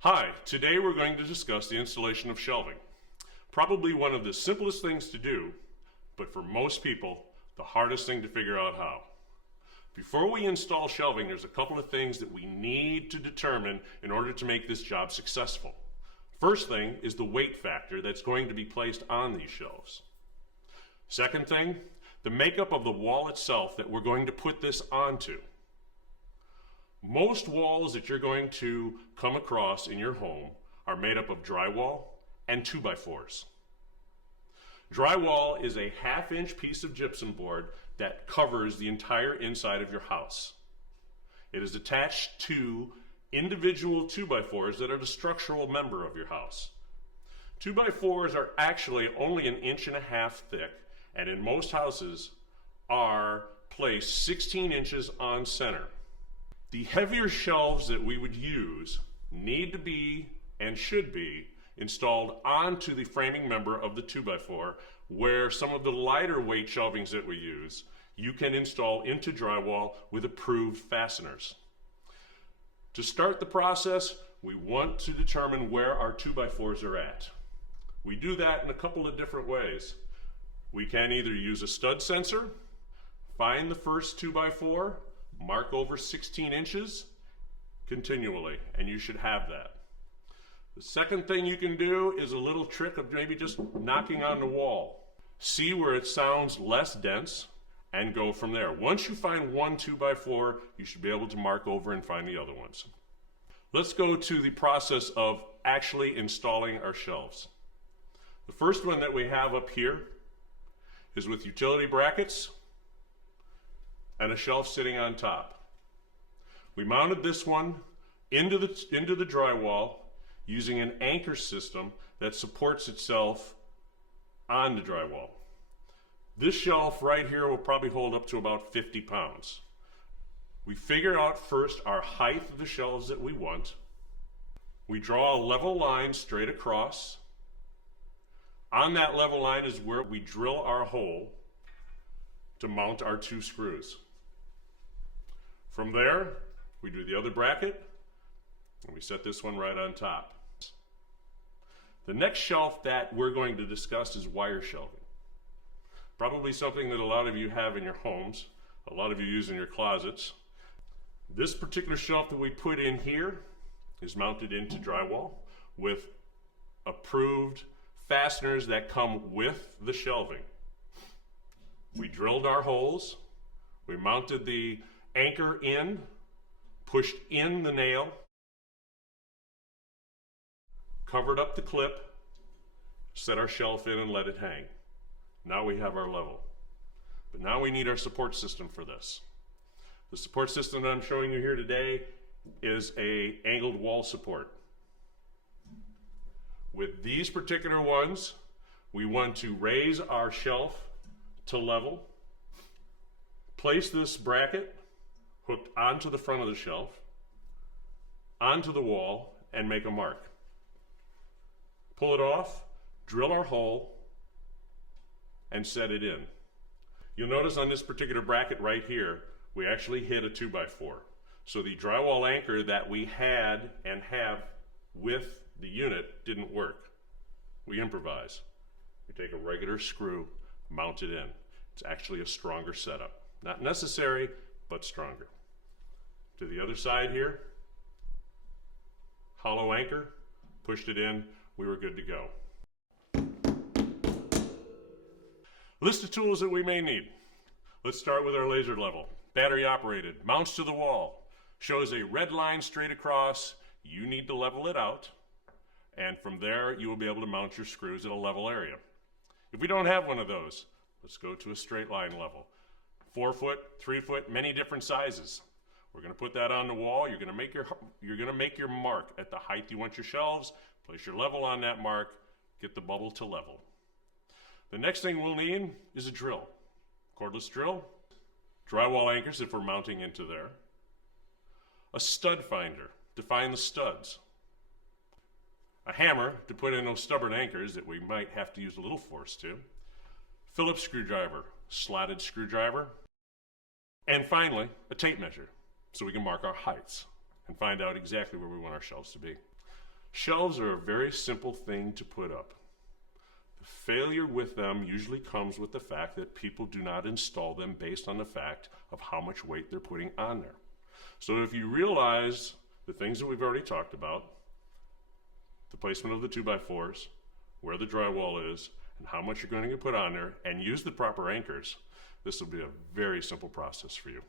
Hi, today we're going to discuss the installation of shelving. Probably one of the simplest things to do, but for most people, the hardest thing to figure out how. Before we install shelving, there's a couple of things that we need to determine in order to make this job successful. First thing is the weight factor that's going to be placed on these shelves. Second thing, the makeup of the wall itself that we're going to put this onto. Most walls that you're going to come across in your home are made up of drywall and 2x4s. Drywall is a half-inch piece of gypsum board that covers the entire inside of your house. It is attached to individual 2x4s that are the structural member of your house. 2x4s are actually only 1.5 inches thick, and in most houses are placed 16 inches on center. The heavier shelves that we would use need to be and should be installed onto the framing member of the 2x4, where some of the lighter weight shelvings that we use you can install into drywall with approved fasteners. To start the process, we want to determine where our 2x4s are at. We do that in a couple of different ways. We can either use a stud sensor, find the first 2x4, mark over 16 inches continually, and you should have that. The second thing you can do is a little trick of maybe just knocking on the wall. See where it sounds less dense and go from there. Once you find one 2x4, you should be able to mark over and find the other ones. Let's go to the process of actually installing our shelves. The first one that we have up here is with utility brackets and a shelf sitting on top. We mounted this one into the drywall using an anchor system that supports itself on the drywall. This shelf right here will probably hold up to about 50 pounds. We figure out first our height of the shelves that we want. We draw a level line straight across. On that level line is where we drill our hole to mount our 2 screws. From there, we do the other bracket, and we set this one right on top. The next shelf that we're going to discuss is wire shelving. Probably something that a lot of you have in your homes, a lot of you use in your closets. This particular shelf that we put in here is mounted into drywall with approved fasteners that come with the shelving. We drilled our holes, we mounted the anchor in, pushed in the nail, covered up the clip, set our shelf in and let it hang. Now we have our level. But now we need our support system for this. The support system that I'm showing you here today is an angled wall support. With these particular ones, we want to raise our shelf to level, place this bracket hooked onto the front of the shelf, onto the wall, and make a mark. Pull it off, drill our hole, and set it in. You'll notice on this particular bracket right here, we actually hit a 2x4. So the drywall anchor that we had and have with the unit didn't work. We improvise. We take a regular screw, mount it in. It's actually a stronger setup. Not necessary, but stronger. To the other side here, hollow anchor, pushed it in, we were good to go. List of tools that we may need. Let's start with our laser level. Battery operated, mounts to the wall, shows a red line straight across. You need to level it out, and from there you will be able to mount your screws at a level area. If we don't have one of those, let's go to a straight line level. 4 foot, 3 foot, many different sizes. We're going to put that on the wall. You're going to make your mark at the height you want your shelves. Place your level on that mark. Get the bubble to level. The next thing we'll need is a drill. Cordless drill, drywall anchors if we're mounting into there, a stud finder to find the studs, a hammer to put in those stubborn anchors that we might have to use a little force to, Phillips screwdriver, slotted screwdriver, and finally a tape measure so we can mark our heights and find out exactly where we want our shelves to be. Shelves are a very simple thing to put up. The failure with them usually comes with the fact that people do not install them based on the fact of how much weight they're putting on there. So if you realize the things that we've already talked about, the placement of the 2x4s, where the drywall is, and how much you're going to put on there, and use the proper anchors, this will be a very simple process for you.